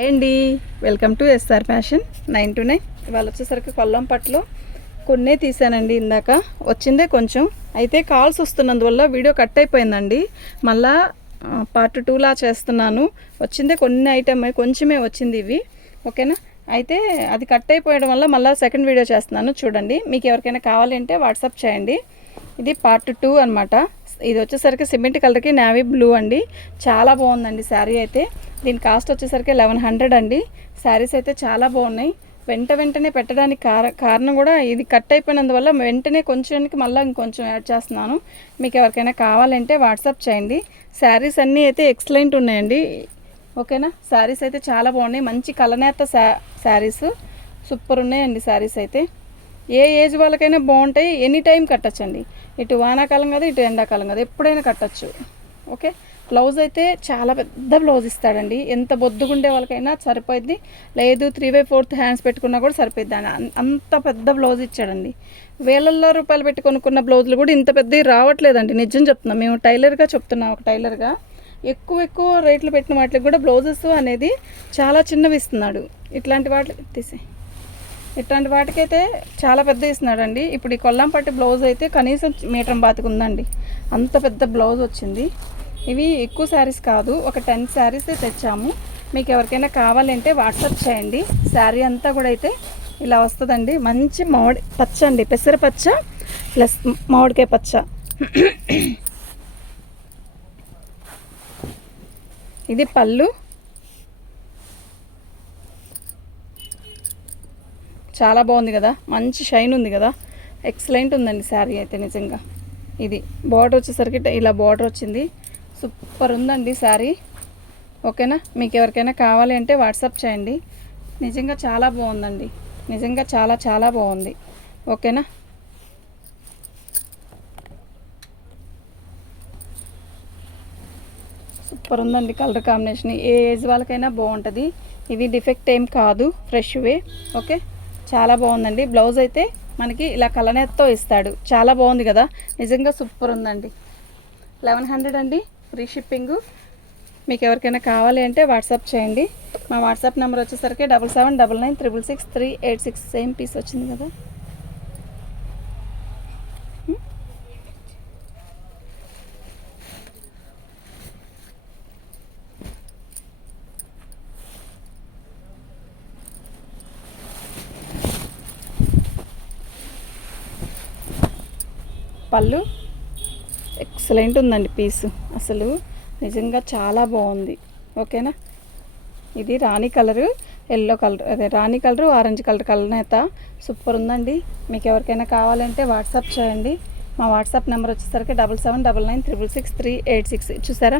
Hi అండి, welcome to SR fashion 929. ఇవాళ వచ్చేసరికి కొల్లం పట్టులో కొన్నే తీసానండి. ఇందాక వచ్చిందే కొంచెం, అయితే కాల్స్ వస్తున్నందువల్ల వీడియో కట్ అయిపోయిందండి. మళ్ళా పార్ట్ 2లా చేస్తున్నాను. వచ్చిందే కొన్ని ఐటమ్, కొంచెమే వచ్చింది ఇవి, ఓకేనా. అయితే అది కట్ అయిపోయడం వల్ల మళ్ళీ సెకండ్ వీడియో చేస్తున్నాను, చూడండి. మీకు ఎవరికైనా కావాలంటే వాట్సాప్ చేయండి. ఇది పార్ట్ 2 అనమాట. ఇది వచ్చేసరికి సిమెంట్ కలర్కి నేవీ బ్లూ అండి. చాలా బాగుందండి శారీ అయితే. దీని కాస్ట్ వచ్చేసరికి 1100 అండి. శారీస్ అయితే చాలా బాగున్నాయి. వెంటనే పెట్టడానికి కారణం కూడా ఇది కట్ అయిపోయినందువల్ల వెంటనే కొంచెంకి మళ్ళీ ఇంకొంచెం యాడ్ చేస్తున్నాను. మీకు ఎవరికైనా కావాలంటే వాట్సాప్ చేయండి. శారీస్ అన్నీ అయితే ఎక్సలెంట్ ఉన్నాయండి, ఓకేనా. శారీస్ అయితే చాలా బాగున్నాయి. మంచి కలనేత శారీస్ సూపర్ ఉన్నాయండి. శారీస్ అయితే ఏ ఏజ్ వాళ్ళకైనా బాగుంటాయి. ఎనీ టైం కట్టచ్చండి. ఇటు వానాకాలం కదా, ఇటు ఎండాకాలం కదా, ఎప్పుడైనా కట్టచ్చు, ఓకే. బ్లౌజ్ అయితే చాలా పెద్ద బ్లౌజ్ ఇస్తాడండి. ఎంత బొద్దుగుండే వాళ్ళకైనా సరిపోద్ది. లేదు 3/4 హ్యాండ్స్ పెట్టుకున్నా కూడా సరిపోద్ది అని అంత పెద్ద బ్లౌజ్ ఇచ్చాడండి. వేలల్లో రూపాయలు పెట్టి కొనుక్కున్న బ్లౌజులు కూడా ఇంత పెద్దవి రావట్లేదండి. నిజం చెప్తున్నాం, మేము టైలర్గా చెప్తున్నాం. ఒక టైలర్గా ఎక్కువ రేట్లు పెట్టిన వాటికి కూడా బ్లౌజెస్ అనేది చాలా చిన్నవి ఇస్తున్నాడు. ఇట్లాంటి వాటికైతే చాలా పెద్ద ఇస్తున్నాడండి. ఇప్పుడు ఈ కొల్లం పట్టి బ్లౌజ్ అయితే కనీసం మీటర్ బాతుకుందండి, అంత పెద్ద బ్లౌజ్ వచ్చింది. ఇవి ఎక్కువ శారీస్ కాదు, ఒక 10 శారీస్ తెచ్చాము. మీకు ఎవరికైనా కావాలంటే వాట్సాప్ చేయండి. శారీ అంతా కూడా అయితే ఇలా వస్తుందండి. మంచి మామిడి పచ్చ అండి, పెసర పచ్చ ప్లస్ మామిడికాయ పచ్చ. ఇది పళ్ళు. చాలా బాగుంది కదా, మంచి షైన్ ఉంది కదా, ఎక్సలెంట్ ఉందండి శారీ అయితే నిజంగా. ఇది బార్డర్ వచ్చేసరికి ఇలా బార్డర్ వచ్చింది. సూపర్ ఉందండి శారీ, ఓకేనా. మీకు ఎవరికైనా కావాలి అంటే వాట్సాప్ చేయండి. నిజంగా చాలా బాగుందండి, నిజంగా చాలా బాగుంది, ఓకేనా. సూపర్ ఉందండి కలర్ కాంబినేషన్. ఏ ఏజ్ వాళ్ళకైనా బాగుంటుంది. ఇవి డిఫెక్ట్ ఏం కాదు, ఫ్రెష్వే, ఓకే. చాలా బాగుందండి. బ్లౌజ్ అయితే మనకి ఇలా కలనేత్తో ఇస్తాడు. చాలా బాగుంది కదా, నిజంగా సూపర్ ఉందండి. 1100 అండి, ఫ్రీ షిప్పింగు. మీకు ఎవరికైనా కావాలి అంటే వాట్సాప్ చేయండి. మా వాట్సాప్ నెంబర్ వచ్చేసరికి 7799666386. సేమ్ పీస్ వచ్చింది కదా. పళ్ళు ఎక్సలెంట్ ఉందండి పీసు, అసలు నిజంగా చాలా బాగుంది, ఓకేనా. ఇది రాణి కలరు, ఎల్లో కలర్, అదే రాణి కలరు, ఆరెంజ్ కలర్ కలనేత సూపర్ ఉందండి. మీకు ఎవరికైనా కావాలంటే వాట్సాప్ చేయండి. మా వాట్సాప్ నెంబర్ వచ్చేసరికి 7799666386. చూసారా,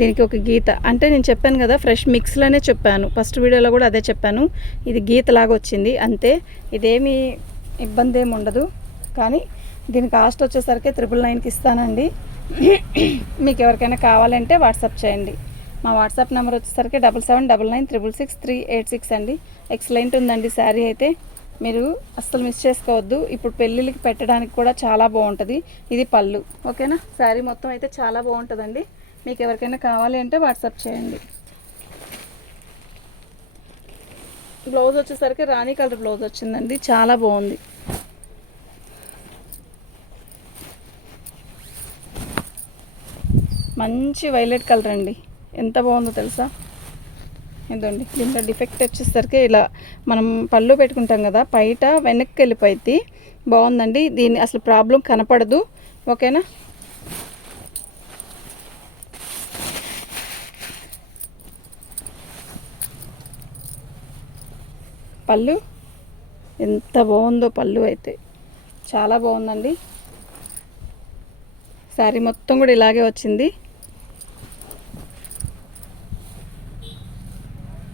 దీనికి ఒక గీత అంటే నేను చెప్పాను కదా, ఫ్రెష్ మిక్స్లోనే చెప్పాను, ఫస్ట్ వీడియోలో కూడా అదే చెప్పాను. ఇది గీతలాగా వచ్చింది అంతే. ఇదేమీ ఇబ్బంది ఏమి ఉండదు. కానీ దీని కాస్ట్ వచ్చేసరికి 999కి ఇస్తానండి. మీకు ఎవరికైనా కావాలంటే వాట్సాప్ చేయండి. మా వాట్సాప్ నెంబర్ వచ్చేసరికి 7799666386 అండి. ఎక్సలెంట్ ఉందండి శారీ అయితే, మీరు అస్సలు మిస్ చేసుకోవద్దు. ఇప్పుడు పెళ్ళిళ్ళకి పెట్టడానికి కూడా చాలా బాగుంటుంది. ఇది పళ్ళు, ఓకేనా. శారీ మొత్తం అయితే చాలా బాగుంటుందండి. మీకు ఎవరికైనా కావాలి అంటే వాట్సాప్ చేయండి. బ్లౌజ్ వచ్చేసరికి రాణి కలర్ బ్లౌజ్ వచ్చిందండి, చాలా బాగుంది. మంచి వైలెట్ కలర్ అండి, ఎంత బాగుందో తెలుసా. ఇదండి, దీంట్లో డిఫెక్ట్ వచ్చేసరికి ఇలా మనం పళ్ళు పెట్టుకుంటాం కదా, బయట వెనక్కి వెళ్ళిపోయింది. బాగుందండి, దీని అసలు ప్రాబ్లం కనపడదు, ఓకేనా. పళ్ళు ఎంత బాగుందో, పళ్ళు అయితే చాలా బాగుందండి. శారీ మొత్తం కూడా ఇలాగే వచ్చింది.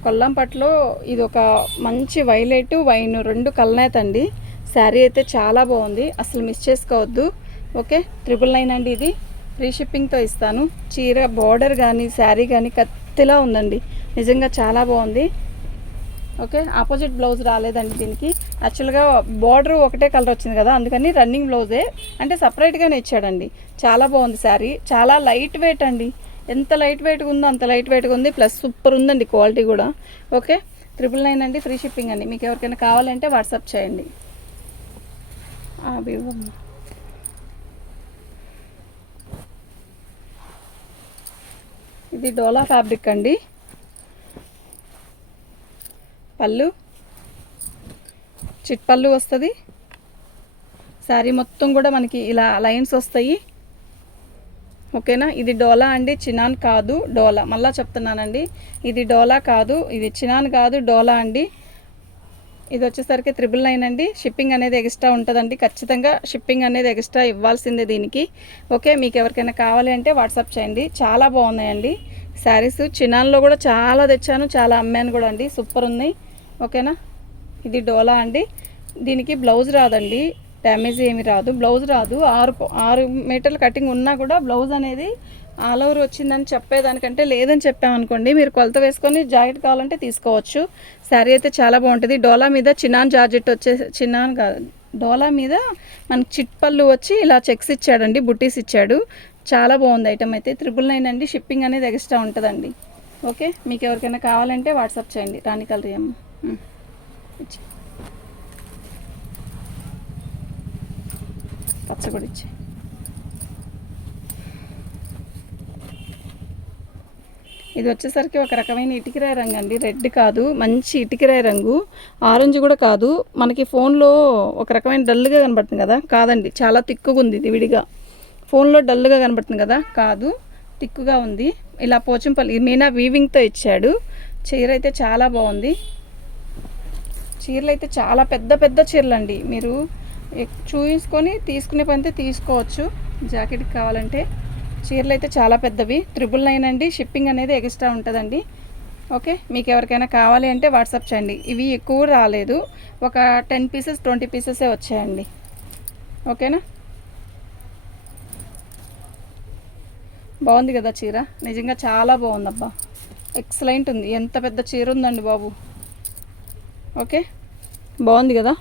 కొల్లం పట్టులో ఇది ఒక మంచి వైలెట్ వైన్ రెండు కలనేత అండి. శారీ అయితే చాలా బాగుంది, అసలు మిస్ చేసుకోవద్దు, ఓకే. 999 అండి. ఇది ఫ్రీ షిప్పింగ్తో ఇస్తాను. చీర బార్డర్ కానీ శారీ కానీ కత్తిలా ఉందండి, నిజంగా చాలా బాగుంది, ఓకే. ఆపోజిట్ బ్లౌజ్ రాలేదండి దీనికి. యాక్చువల్గా బార్డర్ ఒకటే కలర్ వచ్చింది కదా, అందుకని రన్నింగ్ బ్లౌజే అంటే సపరేట్గానే ఇచ్చాడండి. చాలా బాగుంది శారీ, చాలా లైట్ వెయిట్ అండి. ఎంత లైట్ వెయిట్గా ఉందో అంత లైట్ వెయిట్గా ఉంది, ప్లస్ సూపర్ ఉందండి క్వాలిటీ కూడా. ఓకే, 999 అండి, ఫ్రీ షిప్పింగ్ అండి. మీకు ఎవరికైనా కావాలంటే వాట్సాప్ చేయండి. ఇది డోలా ఫ్యాబ్రిక్ అండి. పళ్ళు చిట్ పళ్ళు వస్తుంది. శారీ మొత్తం కూడా మనకి ఇలా లైన్స్ వస్తాయి. ఓకేనా, ఇది డోలా అండి, చినాన్ కాదు, డోలా. మళ్ళీ చెప్తున్నానండి, ఇది డోలా కాదు, ఇది చినాన్ కాదు, డోలా అండి. ఇది వచ్చేసరికి 999 అండి. షిప్పింగ్ అనేది ఎక్స్ట్రా ఉంటుందండి, ఖచ్చితంగా షిప్పింగ్ అనేది ఎక్స్ట్రా ఇవ్వాల్సిందే దీనికి. ఓకే, మీకు ఎవరికైనా కావాలి అంటే వాట్సాప్ చేయండి. చాలా బాగున్నాయండి శారీస్. చినాన్లో కూడా చాలా తెచ్చాను, చాలా అమ్మాను కూడా అండి, సూపర్ ఉన్నాయి. ఓకేనా, ఇది డోలా అండి. దీనికి బ్లౌజ్ రాదండి, డ్యామేజ్ ఏమి రాదు, బ్లౌజ్ రాదు. 6 మీటర్ల కటింగ్ ఉన్నా కూడా బ్లౌజ్ అనేది ఆల్ ఓవర్ వచ్చిందని చెప్పేదానికంటే లేదని చెప్పామనుకోండి, మీరు కొలత వేసుకొని జాకెట్ కావాలంటే తీసుకోవచ్చు. శారీ అయితే చాలా బాగుంటుంది. డోలా మీద చినాన్ జార్జెట్ చినాన్ కాదు, డోలా మీద మనకి చిట్ పళ్ళు వచ్చి ఇలా చెక్స్ ఇచ్చాడండి, బుట్టీస్ ఇచ్చాడు. చాలా బాగుంది ఐటమ్ అయితే. 999 అండి. షిప్పింగ్ అనేది ఎక్స్ట్రా ఉంటుందండి. ఓకే, మీకు ఎవరికైనా కావాలంటే వాట్సాప్ చేయండి. రాణి కలర్ ఏమో పచ్చగొడి ఇచ్చి. ఇది వచ్చేసరికి ఒక రకమైన ఇటుకిరాయి రంగు అండి, రెడ్ కాదు, మంచి ఇటుకిరాయి రంగు. ఆరెంజ్ కూడా కాదు. మనకి ఫోన్లో ఒక రకమైన డల్గా కనబడుతుంది కదా, కాదండి, చాలా తిక్కుగా ఉంది ఇది. విడిగా ఫోన్లో డల్గా కనబడుతుంది కదా, కాదు, తిక్కుగా ఉంది. ఇలా పోచంపల్లి మీనా వీవింగ్తో ఇచ్చాడు. చీర అయితే చాలా బాగుంది. చీరలు అయితే చాలా పెద్ద పెద్ద చీరలు అండి, మీరు చూసుకొని తీసుకునే పనితే తీసుకోవచ్చు. జాకెట్కి కావాలంటే చీరలు అయితే చాలా పెద్దవి. 999 అండి. షిప్పింగ్ అనేది ఎక్స్ట్రా ఉంటుందండి. ఓకే, మీకు ఎవరికైనా కావాలి అంటే వాట్సాప్ చేయండి. ఇవి ఎక్కువ రాలేదు, ఒక 10 పీసెస్ 20 పీసెసే వచ్చాయండి. ఓకేనా, బాగుంది కదా చీర, నిజంగా చాలా బాగుందబ్బా, ఎక్సలెంట్ ఉంది. ఎంత పెద్ద చీర ఉందండి బాబు. ఓకే, బాగుంది కదా.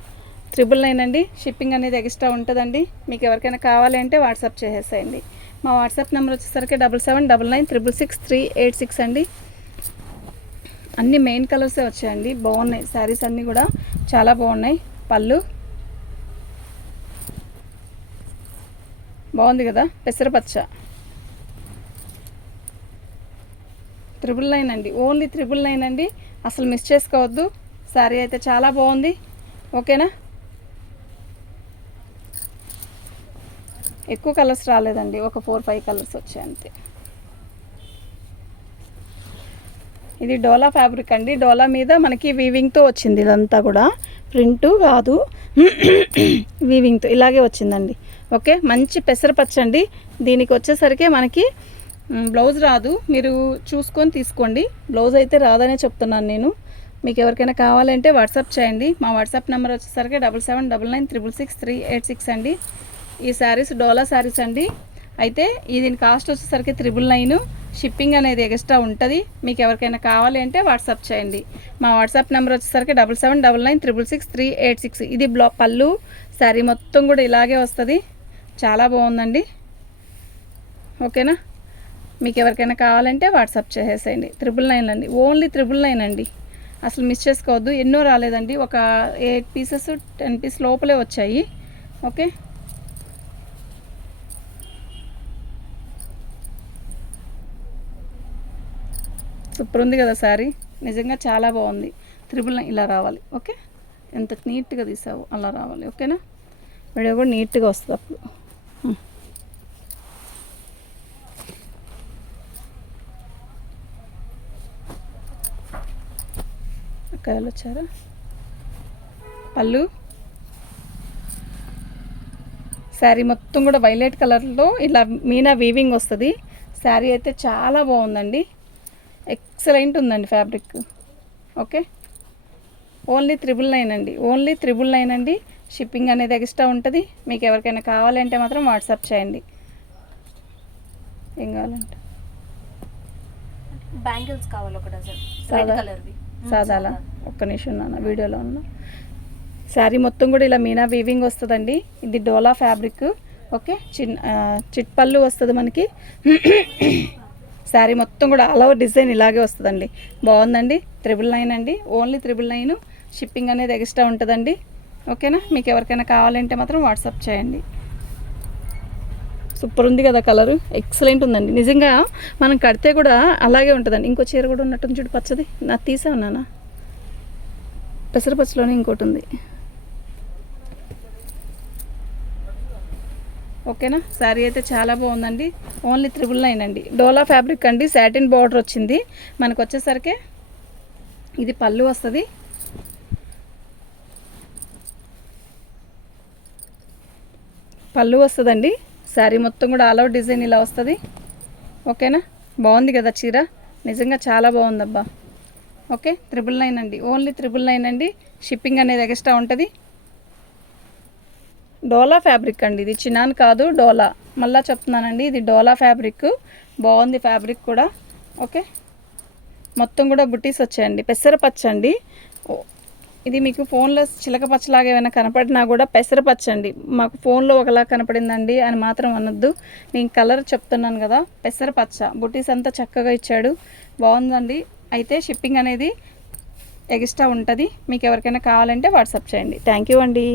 999 అండి. షిప్పింగ్ అనేది ఎక్స్ట్రా ఉంటుందండి. మీకు ఎవరికైనా కావాలి అంటే వాట్సాప్ చేసేసేయండి. మా వాట్సాప్ నెంబర్ వచ్చేసరికి 7799666386 అండి. అన్ని మెయిన్ కలర్సే వచ్చాయండి, బాగున్నాయి శారీస్ అన్నీ కూడా చాలా బాగున్నాయి. పళ్ళు బాగుంది కదా, పెసరపచ్చ. 999 అండి, ఓన్లీ 999 అండి. అసలు మిస్ చేసుకోవద్దు. శారీ అయితే చాలా బాగుంది. ఓకేనా, ఎక్కువ కలర్స్ రాలేదండి, ఒక 4-5 కలర్స్ వచ్చాయి అంతే. ఇది డోలా ఫ్యాబ్రిక్ అండి. డోలా మీద మనకి వీవింగ్తో వచ్చింది, ఇదంతా కూడా ప్రింటు కాదు, వీవింగ్తో ఇలాగే వచ్చిందండి. ఓకే, మంచి పెసరపచ్చ అండి. దీనికి వచ్చేసరికి మనకి బ్లౌజ్ రాదు, మీరు చూసుకొని తీసుకోండి. బ్లౌజ్ అయితే రాదనే చెప్తున్నాను నేను. మీకు ఎవరికైనా కావాలంటే వాట్సాప్ చేయండి. మా వాట్సాప్ నెంబర్ వచ్చేసరికి 7799666386 అండి. ఈ శారీస్ డోలా శారీస్ అండి. అయితే దీని కాస్ట్ వచ్చేసరికి 999. షిప్పింగ్ అనేది ఎక్స్ట్రా ఉంటుంది. మీకు ఎవరికైనా కావాలి అంటే వాట్సాప్ చేయండి. మా వాట్సాప్ నెంబర్ వచ్చేసరికి 7799666386. ఇది పళ్ళు. శారీ మొత్తం కూడా ఇలాగే వస్తుంది, చాలా బాగుందండి. ఓకేనా, మీకు ఎవరికైనా కావాలంటే వాట్సాప్ చేసేసేయండి. 999 అండి, ఓన్లీ 999 అండి. అసలు మిస్ చేసుకోవద్దు. ఎన్నో రాలేదండి, ఒక 8 పీసెస్ 10 పీస్ లోపలే వచ్చాయి. ఓకే, సూపర్ ఉంది కదా శారీ, నిజంగా చాలా బాగుంది. 999 ఇలా రావాలి. ఓకే, ఎంత నీట్గా తీసావు అలా రావాలి. ఓకేనా, వీడియో కూడా నీట్గా వస్తుంది అప్పుడు. అక్కలు వచ్చారా. పళ్ళు శారీ మొత్తం కూడా వైలెట్ కలర్లో ఇలా మీనా వీవింగ్ వస్తుంది. శారీ అయితే చాలా బాగుందండి, ఎక్సలెంట్ ఉందండి ఫ్యాబ్రిక్. ఓకే, ఓన్లీ 999 అండి, ఓన్లీ 999 అండి. షిప్పింగ్ అనేది ఎక్స్ట్రా ఉంటుంది. మీకు ఎవరికైనా కావాలంటే మాత్రం వాట్సాప్ చేయండి. ఏం కావాలంటే బ్యాంగిల్స్ కావాలి ఒక డజన్, సాదాలా. ఒక్క నిమిషం నాన్న, వీడియోలో ఉన్న శారీ మొత్తం కూడా ఇలా మీనా వీవింగ్ వస్తుందండి. ఇది డోలా ఫ్యాబ్రిక్. ఓకే, చిట్ పళ్ళు వస్తుంది మనకి. శారీ మొత్తం కూడా ఆల్ ఓవర్ డిజైన్ ఇలాగే వస్తుందండి. బాగుందండి. 999 అండి, ఓన్లీ 999. షిప్పింగ్ అనేది ఎక్స్ట్రా ఉంటుందండి. ఓకేనా? మీకు ఎవరికైనా కావాలంటే మాత్రం వాట్సాప్ చేయండి. సూపర్ ఉంది కదా, కలరు ఎక్సలెంట్ ఉందండి. నిజంగా మనం కడితే కూడా అలాగే ఉంటుందండి. ఇంకో చీర కూడా ఉన్నట్టుంది చూడు, పచ్చది. నాకు తీసావు నాన్న, పెసరపచ్చలోనే ఇంకోటి ఉంది. ఓకేనా? శారీ అయితే చాలా బాగుందండి. ఓన్లీ 999 అండి. డోలా ఫ్యాబ్రిక్ అండి, సాటిన్ బార్డర్ వచ్చింది. మనకు వచ్చేసరికి ఇది పళ్ళు వస్తుంది. పళ్ళు వస్తుందండి. శారీ మొత్తం కూడా ఆల్ అవుట్ డిజైన్ ఇలా వస్తుంది. ఓకేనా? బాగుంది కదా చీర, నిజంగా చాలా బాగుందబ్బా. ఓకే, 999 అండి, ఓన్లీ 999 అండి. షిప్పింగ్ అనేది ఎక్స్ట్రా ఉంటుంది. డోలా ఫ్యాబ్రిక్ అండి, ఇది చినాన్ కాదు, డోలా. మళ్ళీ చెప్తున్నానండి, ఇది డోలా ఫ్యాబ్రిక్. బాగుంది ఫ్యాబ్రిక్ కూడా. ఓకే, మొత్తం కూడా బుట్టీస్ వచ్చాయండి. పెసరపచ్చ అండి. ఇది మీకు ఫోన్లో చిలక పచ్చలాగా ఏమైనా కనపడినా కూడా పెసరపచ్చ అండి. మాకు ఫోన్లో ఒకలా కనపడిందండి అని మాత్రం అనొద్దు. నేను కలర్ చెప్తున్నాను కదా, పెసరపచ్చ. బుట్టీస్ అంతా చక్కగా ఇచ్చాడు, బాగుందండి. అయితే షిప్పింగ్ అనేది ఎక్స్ట్రా ఉంటుంది. మీకు ఎవరికైనా కావాలంటే వాట్సాప్ చేయండి. థ్యాంక్ యూ అండి.